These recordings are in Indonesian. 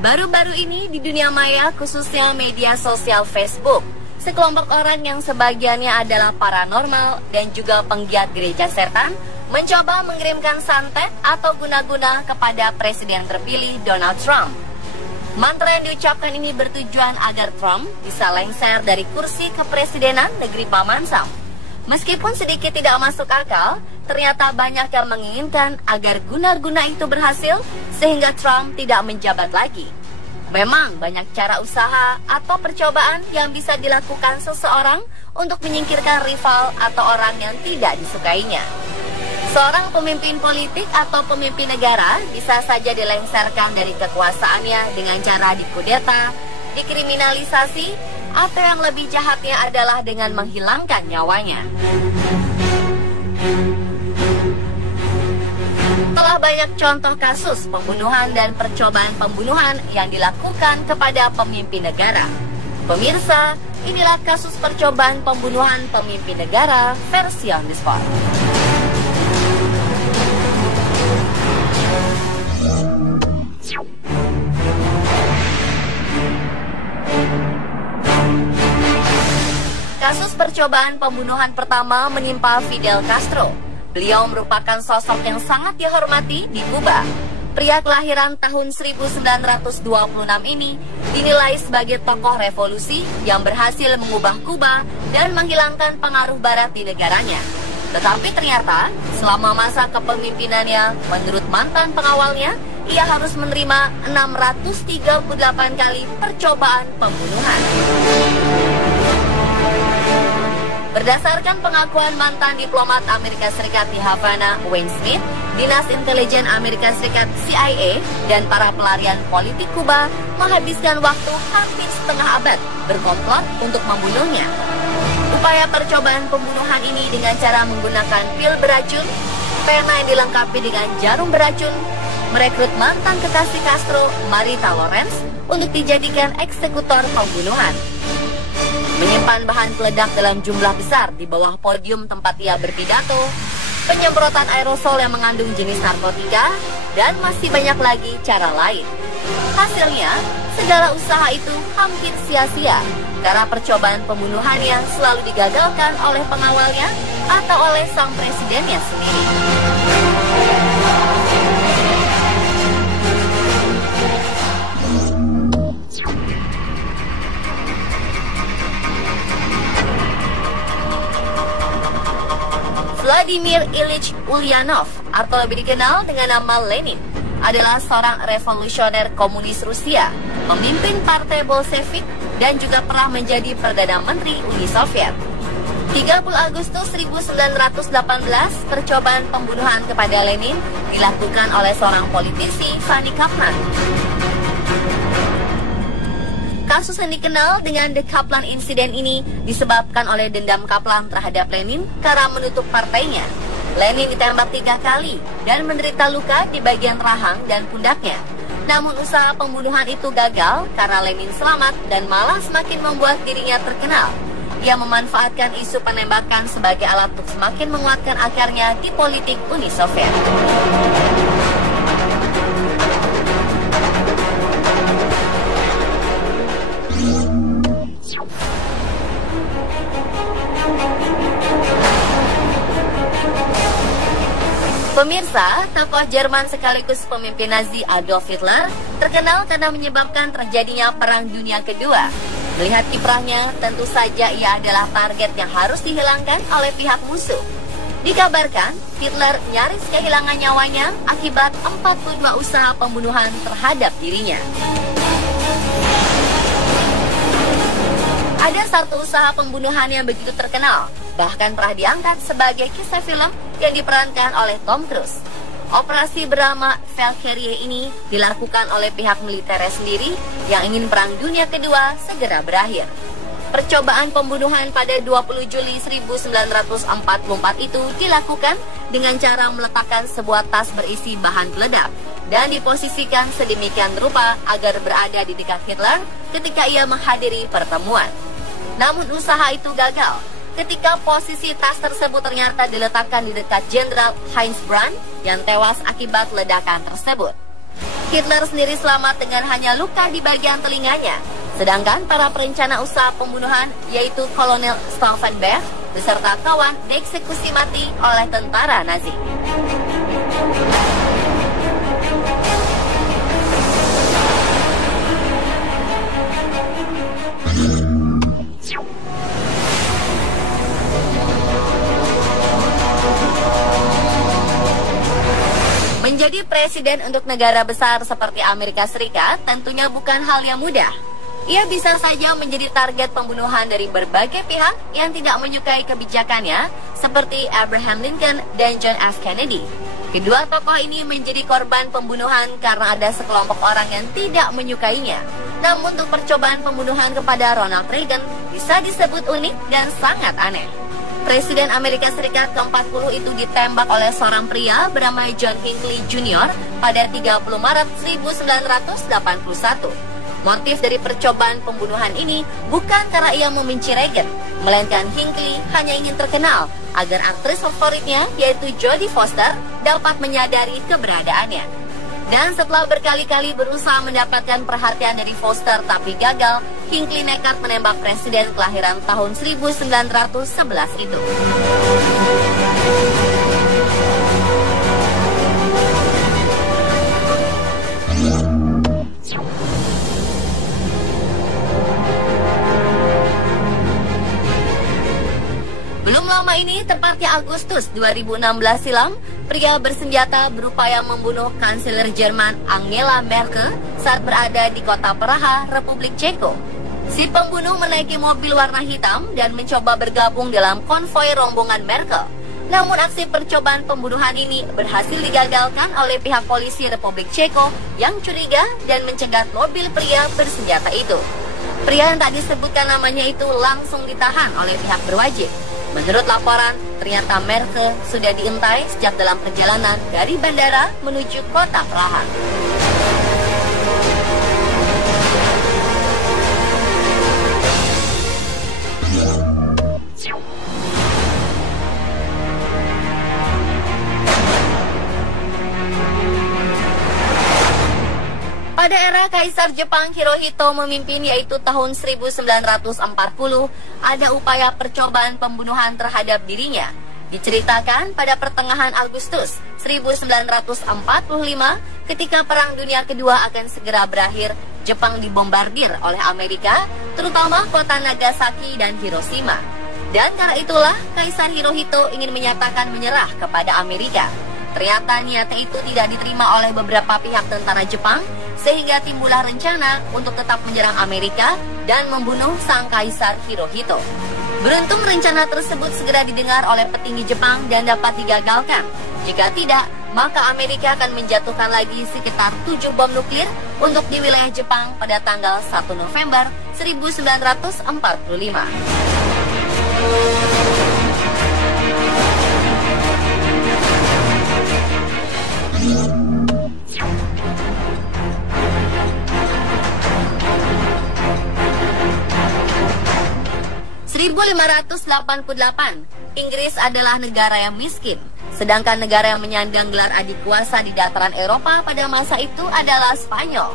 Baru-baru ini di dunia maya, khususnya media sosial Facebook, sekelompok orang yang sebagiannya adalah paranormal dan juga penggiat gereja setan mencoba mengirimkan santet atau guna-guna kepada Presiden terpilih Donald Trump. Mantra yang diucapkan ini bertujuan agar Trump bisa lengser dari kursi kepresidenan negeri Paman Sam. Meskipun sedikit tidak masuk akal, ternyata banyak yang menginginkan agar guna-guna itu berhasil sehingga Trump tidak menjabat lagi. Memang banyak cara usaha atau percobaan yang bisa dilakukan seseorang untuk menyingkirkan rival atau orang yang tidak disukainya. Seorang pemimpin politik atau pemimpin negara bisa saja dilengserkan dari kekuasaannya dengan cara dikudeta, dikriminalisasi, atau yang lebih jahatnya adalah dengan menghilangkan nyawanya. Telah banyak contoh kasus pembunuhan dan percobaan pembunuhan yang dilakukan kepada pemimpin negara. Pemirsa, inilah kasus percobaan pembunuhan pemimpin negara versi On The Spot. Kasus percobaan pembunuhan pertama menimpa Fidel Castro. Beliau merupakan sosok yang sangat dihormati di Kuba. Pria kelahiran tahun 1926 ini dinilai sebagai tokoh revolusi yang berhasil mengubah Kuba dan menghilangkan pengaruh barat di negaranya. Tetapi ternyata selama masa kepemimpinannya, menurut mantan pengawalnya, ia harus menerima 638 kali percobaan pembunuhan. Berdasarkan pengakuan mantan diplomat Amerika Serikat di Havana, Wayne Smith, Dinas Intelijen Amerika Serikat CIA, dan para pelarian politik Kuba menghabiskan waktu hampir setengah abad berkomplot untuk membunuhnya. Upaya percobaan pembunuhan ini dengan cara menggunakan pil beracun, pena yang dilengkapi dengan jarum beracun, merekrut mantan kekasih Castro, Marita Lawrence, untuk dijadikan eksekutor pembunuhan. Menyimpan bahan peledak dalam jumlah besar di bawah podium tempat ia berpidato, penyemprotan aerosol yang mengandung jenis narkotika, dan masih banyak lagi cara lain. Hasilnya, segala usaha itu hampir sia-sia karena percobaan pembunuhannya selalu digagalkan oleh pengawalnya atau oleh sang presidennya sendiri. Vladimir Ilyich Ulyanov, atau lebih dikenal dengan nama Lenin, adalah seorang revolusioner komunis Rusia, pemimpin partai Bolshevik, dan juga pernah menjadi Perdana Menteri Uni Soviet. 30 Agustus 1918, percobaan pembunuhan kepada Lenin dilakukan oleh seorang politisi, Fanny Kaplan. Kasus yang dikenal dengan The Kaplan Incident ini disebabkan oleh dendam Kaplan terhadap Lenin karena menutup partainya. Lenin ditembak 3 kali dan menderita luka di bagian rahang dan pundaknya. Namun usaha pembunuhan itu gagal karena Lenin selamat dan malah semakin membuat dirinya terkenal. Ia memanfaatkan isu penembakan sebagai alat untuk semakin menguatkan akarnya di politik Uni Soviet. Pemirsa, tokoh Jerman sekaligus pemimpin Nazi Adolf Hitler terkenal karena menyebabkan terjadinya Perang Dunia Kedua. Melihat kiprahnya, tentu saja ia adalah target yang harus dihilangkan oleh pihak musuh. Dikabarkan, Hitler nyaris kehilangan nyawanya akibat 42 usaha pembunuhan terhadap dirinya. Ada satu usaha pembunuhan yang begitu terkenal, bahkan pernah diangkat sebagai kisah film yang diperankan oleh Tom Cruise. Operasi bernama Valkyrie ini dilakukan oleh pihak militer sendiri yang ingin Perang Dunia Kedua segera berakhir. Percobaan pembunuhan pada 20 Juli 1944 itu dilakukan dengan cara meletakkan sebuah tas berisi bahan peledak dan diposisikan sedemikian rupa agar berada di dekat Hitler ketika ia menghadiri pertemuan. Namun usaha itu gagal ketika posisi tas tersebut ternyata diletakkan di dekat Jenderal Heinz Brandt yang tewas akibat ledakan tersebut. Hitler sendiri selamat dengan hanya luka di bagian telinganya. Sedangkan para perencana usaha pembunuhan, yaitu Kolonel Stauffenberg beserta kawan, dieksekusi mati oleh tentara Nazi. Menjadi presiden untuk negara besar seperti Amerika Serikat tentunya bukan hal yang mudah. Ia bisa saja menjadi target pembunuhan dari berbagai pihak yang tidak menyukai kebijakannya, seperti Abraham Lincoln dan John F. Kennedy. Kedua tokoh ini menjadi korban pembunuhan karena ada sekelompok orang yang tidak menyukainya. Namun untuk percobaan pembunuhan kepada Ronald Reagan bisa disebut unik dan sangat aneh. Presiden Amerika Serikat ke-40 itu ditembak oleh seorang pria bernama John Hinckley Jr. pada 30 Maret 1981. Motif dari percobaan pembunuhan ini bukan karena ia membenci Reagan, melainkan Hinckley hanya ingin terkenal agar aktris favoritnya, yaitu Jodie Foster, dapat menyadari keberadaannya. Dan setelah berkali-kali berusaha mendapatkan perhatian dari Foster tapi gagal, Hinckley nekat menembak presiden kelahiran tahun 1911 itu. Belum lama ini, tepatnya Agustus 2016 silam, pria bersenjata berupaya membunuh Kanselir Jerman Angela Merkel saat berada di kota Praha, Republik Ceko. Si pembunuh menaiki mobil warna hitam dan mencoba bergabung dalam konvoi rombongan Merkel. Namun aksi percobaan pembunuhan ini berhasil digagalkan oleh pihak polisi Republik Ceko yang curiga dan mencegat mobil pria bersenjata itu. Pria yang tak disebutkan namanya itu langsung ditahan oleh pihak berwajib. Menurut laporan, ternyata Merkel sudah diintai sejak dalam perjalanan dari bandara menuju kota Praha. Pada era Kaisar Jepang Hirohito memimpin, yaitu tahun 1940, ada upaya percobaan pembunuhan terhadap dirinya. Diceritakan pada pertengahan Agustus 1945, ketika Perang Dunia Kedua akan segera berakhir, Jepang dibombardir oleh Amerika, terutama kota Nagasaki dan Hiroshima. Dan karena itulah Kaisar Hirohito ingin menyatakan menyerah kepada Amerika. Ternyata niatnya itu tidak diterima oleh beberapa pihak tentara Jepang, sehingga timbullah rencana untuk tetap menyerang Amerika dan membunuh sang Kaisar Hirohito. Beruntung rencana tersebut segera didengar oleh petinggi Jepang dan dapat digagalkan. Jika tidak, maka Amerika akan menjatuhkan lagi sekitar 7 bom nuklir untuk di wilayah Jepang pada tanggal 1 November 1945. 1588, Inggris adalah negara yang miskin, sedangkan negara yang menyandang gelar adik kuasa di dataran Eropa pada masa itu adalah Spanyol.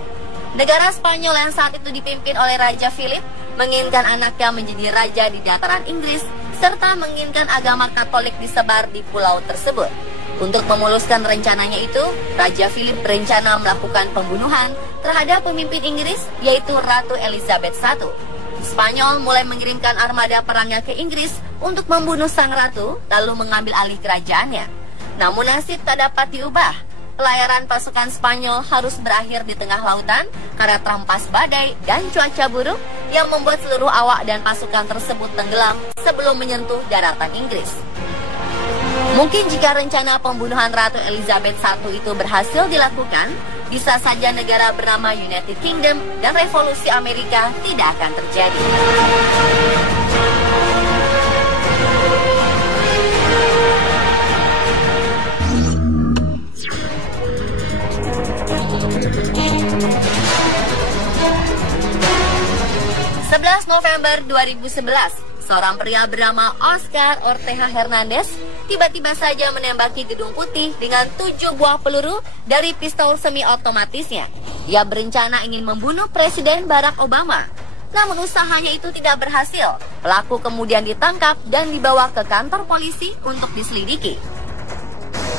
Negara Spanyol yang saat itu dipimpin oleh Raja Philip menginginkan anaknya menjadi raja di dataran Inggris, serta menginginkan agama Katolik disebar di pulau tersebut. Untuk memuluskan rencananya itu, Raja Philip berencana melakukan pembunuhan terhadap pemimpin Inggris, yaitu Ratu Elizabeth I. Spanyol mulai mengirimkan armada perangnya ke Inggris untuk membunuh sang ratu, lalu mengambil alih kerajaannya. Namun nasib tak dapat diubah. Pelayaran pasukan Spanyol harus berakhir di tengah lautan karena terampas badai dan cuaca buruk yang membuat seluruh awak dan pasukan tersebut tenggelam sebelum menyentuh daratan Inggris. Mungkin jika rencana pembunuhan Ratu Elizabeth I itu berhasil dilakukan, bisa saja negara bernama United Kingdom dan revolusi Amerika tidak akan terjadi. November 2011, seorang pria bernama Oscar Ortega Hernandez tiba-tiba saja menembaki Gedung Putih dengan 7 buah peluru dari pistol semi-otomatisnya. Ia berencana ingin membunuh Presiden Barack Obama. Namun usahanya itu tidak berhasil. Pelaku kemudian ditangkap dan dibawa ke kantor polisi untuk diselidiki.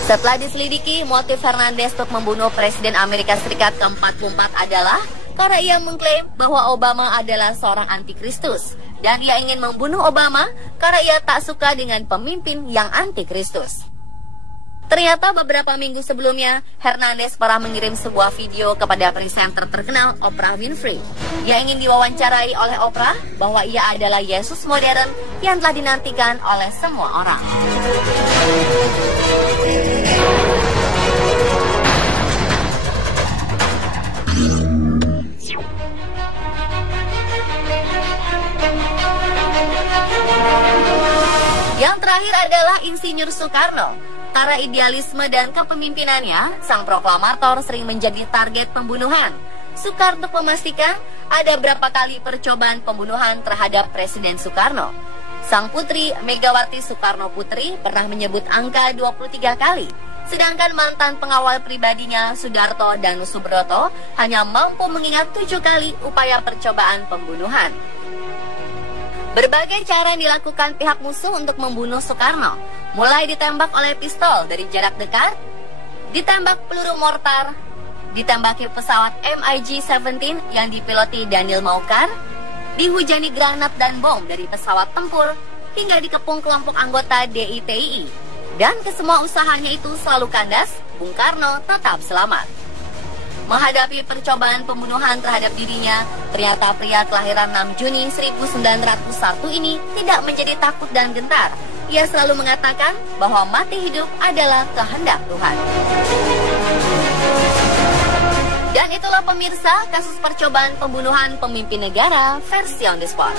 Setelah diselidiki, motif Hernandez untuk membunuh Presiden Amerika Serikat ke-44 adalah karena ia mengklaim bahwa Obama adalah seorang antikristus. Dan ia ingin membunuh Obama karena ia tak suka dengan pemimpin yang antikristus. Ternyata beberapa minggu sebelumnya, Hernandez pernah mengirim sebuah video kepada presenter terkenal Oprah Winfrey. Ia ingin diwawancarai oleh Oprah bahwa ia adalah Yesus modern yang telah dinantikan oleh semua orang. Yang terakhir adalah Insinyur Soekarno. Karena idealisme dan kepemimpinannya, sang proklamator sering menjadi target pembunuhan. Soekarno memastikan ada berapa kali percobaan pembunuhan terhadap Presiden Soekarno. Sang putri, Megawati Soekarno Putri, pernah menyebut angka 23 kali. Sedangkan mantan pengawal pribadinya, Sudarto dan Subroto, hanya mampu mengingat 7 kali upaya percobaan pembunuhan. Berbagai cara dilakukan pihak musuh untuk membunuh Soekarno, mulai ditembak oleh pistol dari jarak dekat, ditembak peluru mortar, ditembaki pesawat MiG-17 yang dipiloti Daniel Maukar, dihujani granat dan bom dari pesawat tempur, hingga dikepung kelompok anggota DITII. Dan kesemua usahanya itu selalu kandas, Bung Karno tetap selamat. Menghadapi percobaan pembunuhan terhadap dirinya, ternyata pria kelahiran 6 Juni 1901 ini tidak menjadi takut dan gentar. Ia selalu mengatakan bahwa mati hidup adalah kehendak Tuhan. Dan itulah pemirsa kasus percobaan pembunuhan pemimpin negara versi On The Spot.